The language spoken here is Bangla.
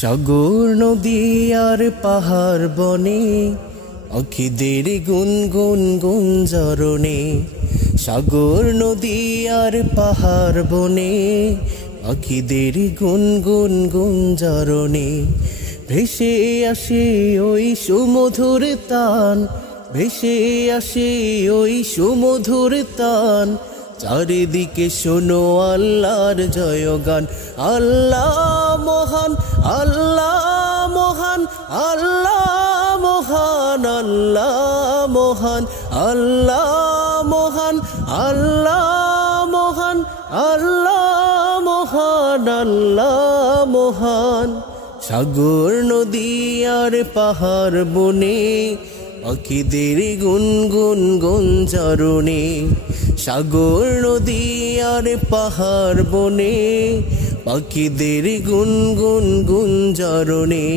সাগর নদী আর পাহাড় বনে পাখিদের গুনগুন গুঞ্জরণে। সাগর নদী আর পাহাড় বনে পাখিদের গুনগুন গুঞ্জরণে। ভেসে আসে ওই সুমধুর তান, ভেসে আসে ওই সুমধুর তান। চারিদিকে শোনো আল্লাহর জয়গান। আল্লাহ মহান, আল্লাহ মহান, আল্লাহ মহান, আল্লাহ মহান, আল্লাহ মহান, আল্লাহ মহান, আল্লাহ মহান, আল্লাহ মহান। সাগর নদী আর পাহাড় বনে পাখিদের গুনগুন গুঞ্জরণে। সাগর নদী আর পাহাড় বনে পাখিদের গুনগুন গুঞ্জরণে।